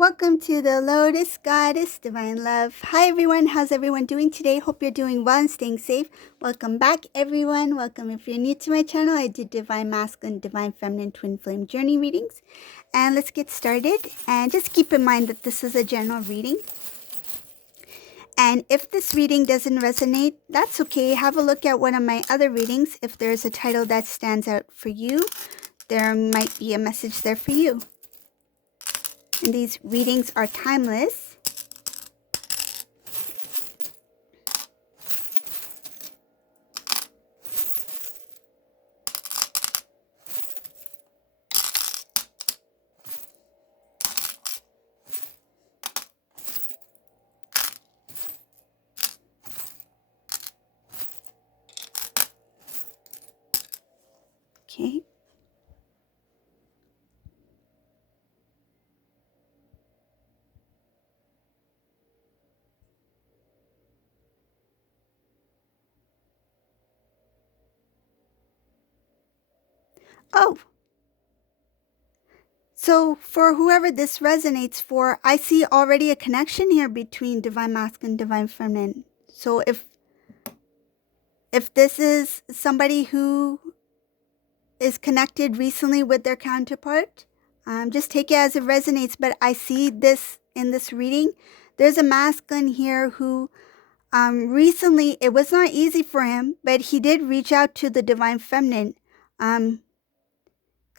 Welcome to the Lotus Goddess Divine Love. Hi everyone, how's everyone doing today? Hope you're doing well and staying safe. Welcome back everyone. Welcome if you're new to my channel. I do Divine Masculine, Divine Feminine, Twin Flame Journey readings. And let's get started. And just keep in mind that this is a general reading. And if this reading doesn't resonate, that's okay. Have a look at one of my other readings. If there's a title that stands out for you, there might be a message there for you. And these readings are timeless. Okay. Oh, so for whoever this resonates for, I see already a connection here between Divine Masculine and Divine Feminine. So if this is somebody who is connected recently with their counterpart, just take it as it resonates. But I see this in this reading. There's a masculine here who recently, it was not easy for him, but he did reach out to the Divine Feminine.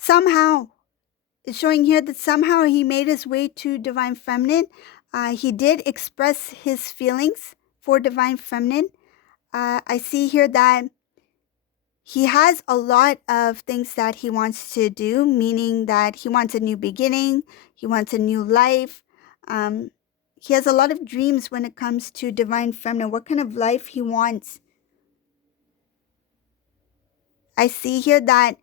Somehow, it's showing here that somehow he made his way to Divine Feminine. He did express his feelings for Divine Feminine. I see here that he has a lot of things that he wants to do, meaning that he wants a new beginning, he wants a new life. He has a lot of dreams when it comes to Divine Feminine, what kind of life he wants. I see here that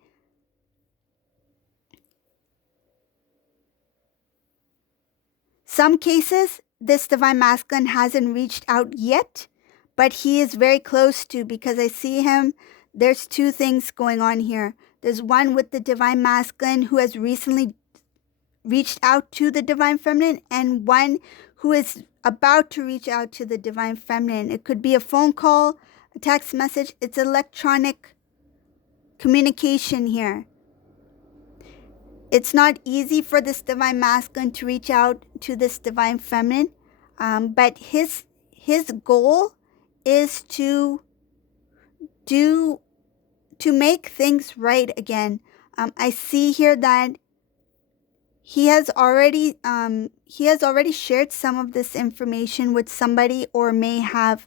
some cases, this Divine Masculine hasn't reached out yet, but he is very close to, because I see him. There's two things going on here. There's one with the Divine Masculine who has recently reached out to the Divine Feminine, and one who is about to reach out to the Divine Feminine. It could be a phone call, a text message. It's electronic communication here. It's not easy for this Divine Masculine to reach out to this Divine Feminine, but his goal is to make things right again. I see here that he has already shared some of this information with somebody, or may have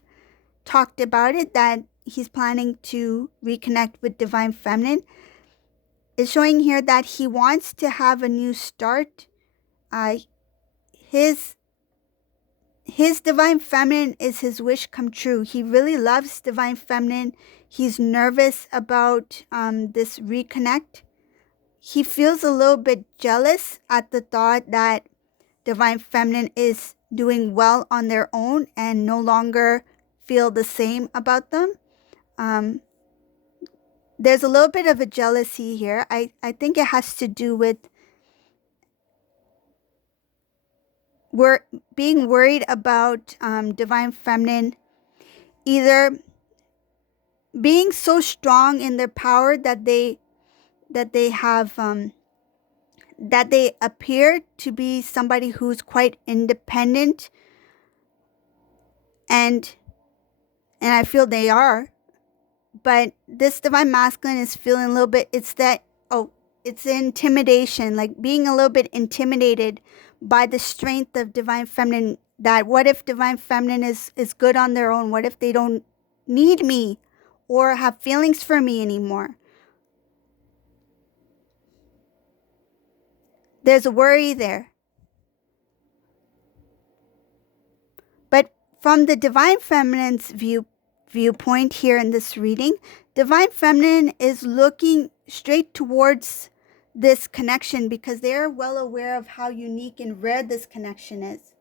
talked about it, that he's planning to reconnect with Divine Feminine. It's showing here that he wants to have a new start. His Divine Feminine is his wish come true. He really loves Divine Feminine. He's nervous about this reconnect. He feels a little bit jealous at the thought that Divine Feminine is doing well on their own and no longer feel the same about them. There's a little bit of a jealousy here. I think it has to do with being worried about Divine Feminine either being so strong in their power that they have that they appear to be somebody who's quite independent, and I feel they are. But this Divine Masculine is feeling a little bit, it's intimidation, like being a little bit intimidated by the strength of Divine Feminine. That what if Divine Feminine is good on their own? What if they don't need me or have feelings for me anymore? There's a worry there. But from the Divine Feminine's viewpoint here in this reading, Divine Feminine is looking straight towards this connection because they're well aware of how unique and rare this connection is.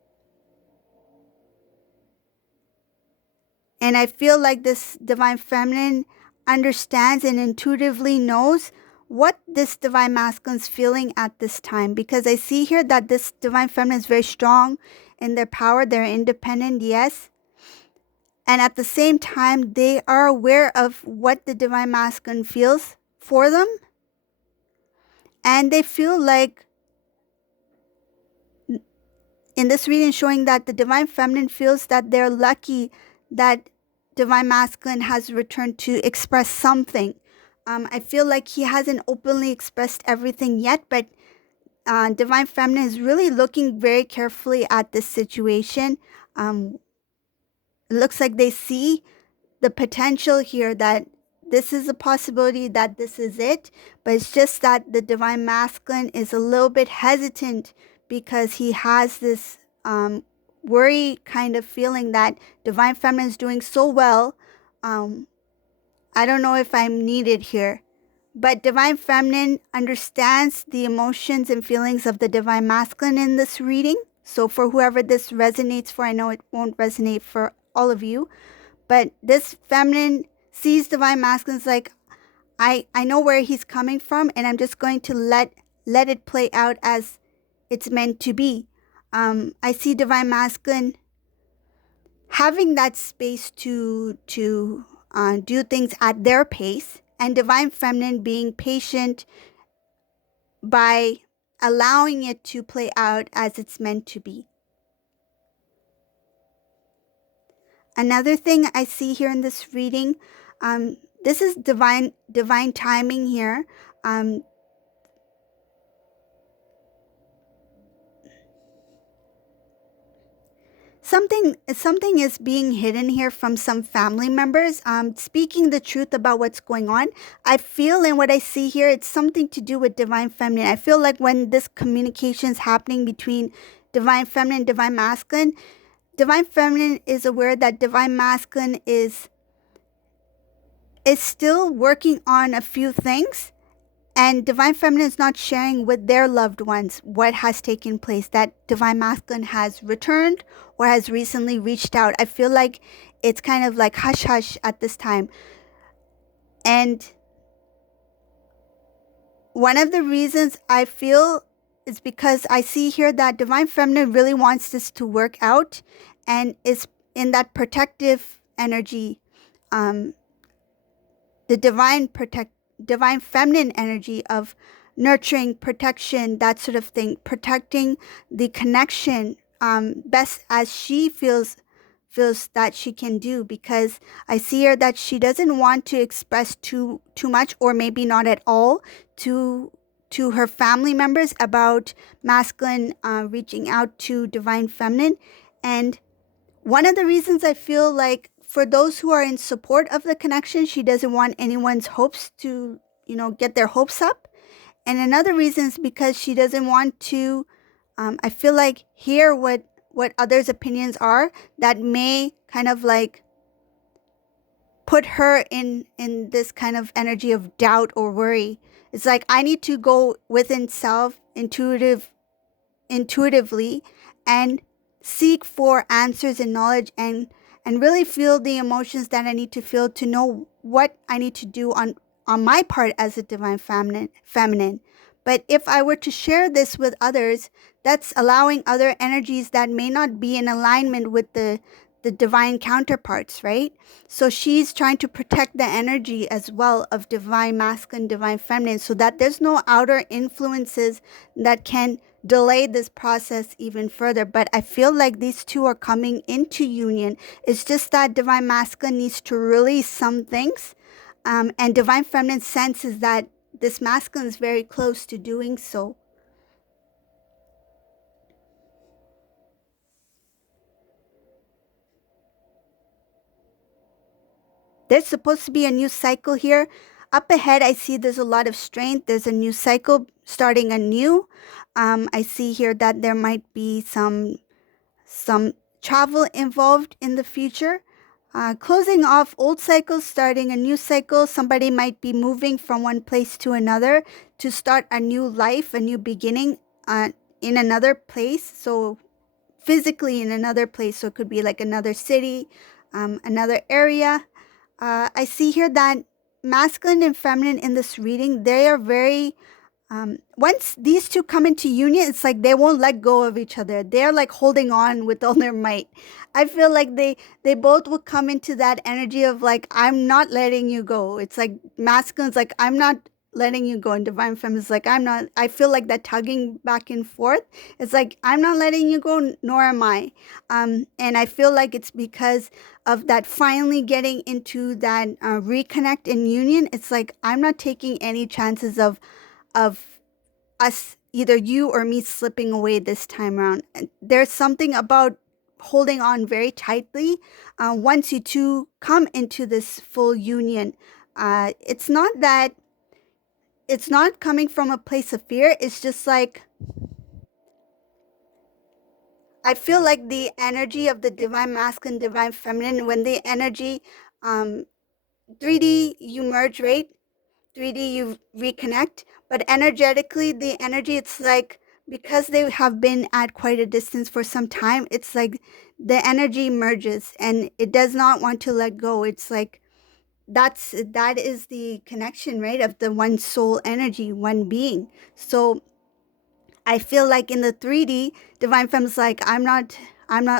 And I feel like this Divine Feminine understands and intuitively knows what this divine masculine is feeling at this time, because I see here that this divine feminine is very strong in their power. They're independent, yes. And at the same time, they are aware of what the divine masculine feels for them. And they feel like, in this reading, showing that the divine feminine feels that they're lucky that divine masculine has returned to express something. I feel like he hasn't openly expressed everything yet, but divine feminine is really looking very carefully at this situation. It looks like they see the potential here, that this is a possibility, that this is it, but it's just that the divine masculine is a little bit hesitant because he has this worry kind of feeling that divine feminine is doing so well. I don't know if I'm needed here. But divine feminine understands the emotions and feelings of the divine masculine in this reading. So for whoever this resonates for, I know it won't resonate for all of you, but this feminine sees divine masculine as like, I know where he's coming from, and I'm just going to let it play out as it's meant to be. I see divine masculine having that space to do things at their pace, and divine feminine being patient by allowing it to play out as it's meant to be. Another thing I see here in this reading, this is divine timing here. Something is being hidden here from some family members. Speaking the truth about what's going on. I feel, and what I see here, it's something to do with divine feminine. I feel like when this communication is happening between divine feminine and divine masculine is aware that divine masculine is still working on a few things, and divine feminine is not sharing with their loved ones what has taken place, that divine masculine has returned or has recently reached out. I feel like it's kind of like hush hush at this time. And one of the reasons I feel is because I see here that divine feminine really wants this to work out and is in that protective energy, the divine feminine energy of nurturing, protection, that sort of thing, protecting the connection best as she feels that she can do, because I see her that she doesn't want to express too much, or maybe not at all, to her family members about masculine reaching out to divine feminine. And one of the reasons I feel like, for those who are in support of the connection, she doesn't want anyone's hopes to, get their hopes up. And another reason is because she doesn't want to, I feel like, hear what others' opinions are that may kind of like put her in this kind of energy of doubt or worry. It's like, I need to go within self intuitively and seek for answers and knowledge, and really feel the emotions that I need to feel to know what I need to do on my part as a divine feminine. But if I were to share this with others, that's allowing other energies that may not be in alignment with the divine counterparts, right? So she's trying to protect the energy as well of divine masculine, divine feminine, so that there's no outer influences that can delay this process even further. But I feel like these two are coming into union. It's just that divine masculine needs to release some things, and divine feminine senses that this masculine is very close to doing so. There's supposed to be a new cycle here. Up ahead, I see there's a lot of strength. There's a new cycle starting anew. I see here that there might be some travel involved in the future. Closing off old cycles, starting a new cycle. Somebody might be moving from one place to another to start a new life, a new beginning in another place. So physically in another place. So it could be like another city, another area. I see here that masculine and feminine in this reading, they are very once these two come into union, it's like they won't let go of each other. They're like holding on with all their might. I feel like they both will come into that energy of like, I'm not letting you go. It's like masculine's like, I'm not letting you go, and divine feminine's like, I'm not. I feel like that tugging back and forth. It's like, I'm not letting you go, nor am I. And I feel like it's because of that finally getting into that reconnect and union. It's like, I'm not taking any chances of us, either you or me, slipping away this time around. And there's something about holding on very tightly once you two come into this full union. It's not that it's not coming from a place of fear. It's just like, I feel like the energy of the divine masculine, divine feminine, when the energy, um, 3D, you merge, right? 3D, you reconnect, but energetically, the energy, it's like, because they have been at quite a distance for some time, it's like the energy merges and it does not want to let go. It's like that is the connection, right? Of the one soul energy, one being. So I feel like in the 3D, divine femme's like, I'm not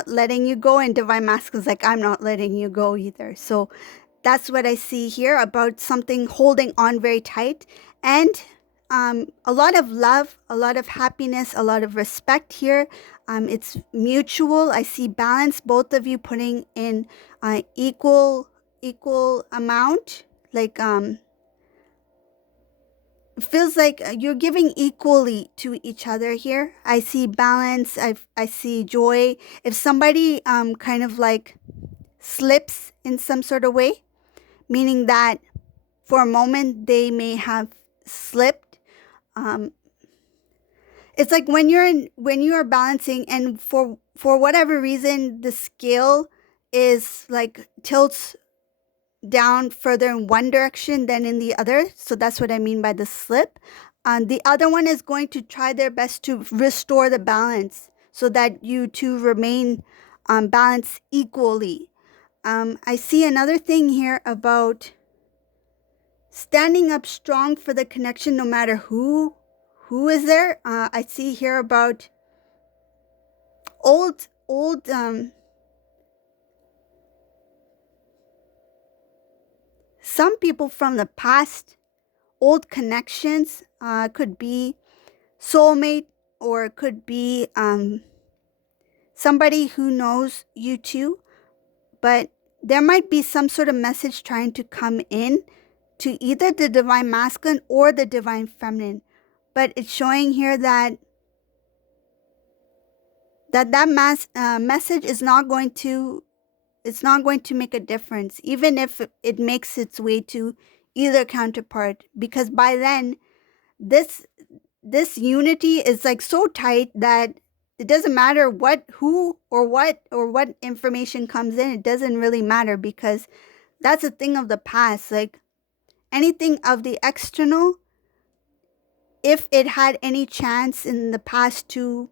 letting you go, and divine masculine's like, I'm not letting you go either. So that's what I see here about something holding on very tight, and a lot of love, a lot of happiness, a lot of respect here. It's mutual. I see balance. Both of you putting in equal amount. Like it feels like you're giving equally to each other here. I see balance. I see joy. If somebody kind of like slips in some sort of way, meaning that for a moment they may have slipped. Um, it's like when you are balancing, and for whatever reason the scale is like tilts down further in one direction than in the other. So that's what I mean by the slip. The other one is going to try their best to restore the balance so that you two remain balanced equally. I see another thing here about standing up strong for the connection no matter who is there. I see here about old some people from the past, old connections, could be soulmate, or it could be somebody who knows you too, but there might be some sort of message trying to come in to either the divine masculine or the divine feminine. But it's showing here that message is not going to, it's not going to make a difference, even if it makes its way to either counterpart, because by then this this unity is like so tight that it doesn't matter who or what information comes in. It doesn't really matter, because that's a thing of the past. Like anything of the external, if it had any chance in the past to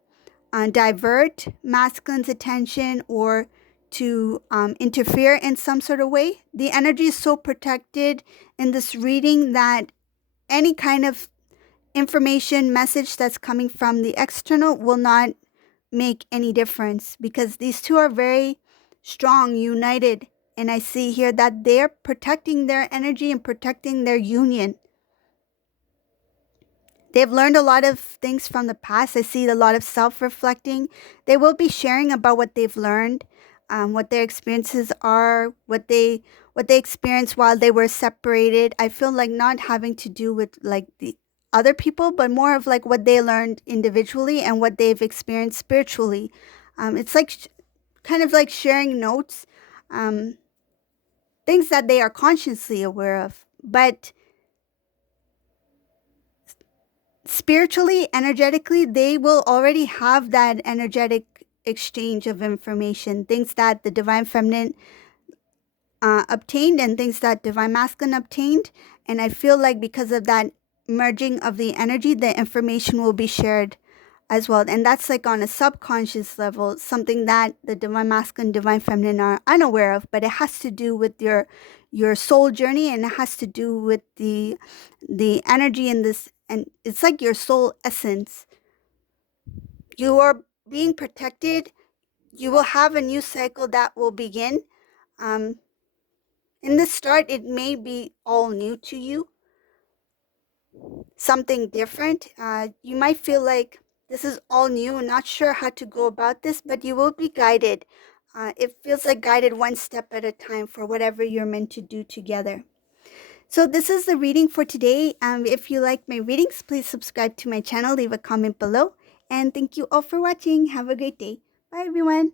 divert masculine's attention or to interfere in some sort of way, the energy is so protected in this reading that any kind of information message that's coming from the external will not make any difference, because these two are very strong, united. And I see here that they're protecting their energy and protecting their union. They've learned a lot of things from the past. I see a lot of self-reflecting. They will be sharing about what they've learned, what their experiences are, what they experienced while they were separated. I feel like not having to do with like the other people, but more of like what they learned individually and what they've experienced spiritually. It's like kind of like sharing notes, um, things that they are consciously aware of, but spiritually, energetically, they will already have that energetic exchange of information, things that the divine feminine obtained and things that divine masculine obtained. And I feel like because of that merging of the energy, the information will be shared as well. And that's like on a subconscious level, something that the divine masculine, divine feminine are unaware of, but it has to do with your soul journey, and it has to do with the energy in this, and it's like your soul essence. You are being protected. You will have a new cycle that will begin. In the start, it may be all new to you, something different. You might feel like this is all new, not sure how to go about this, but you will be guided. It feels like guided one step at a time for whatever you're meant to do together. So this is the reading for today. If you like my readings, please subscribe to my channel, leave a comment below, and thank you all for watching. Have a great day. Bye, everyone.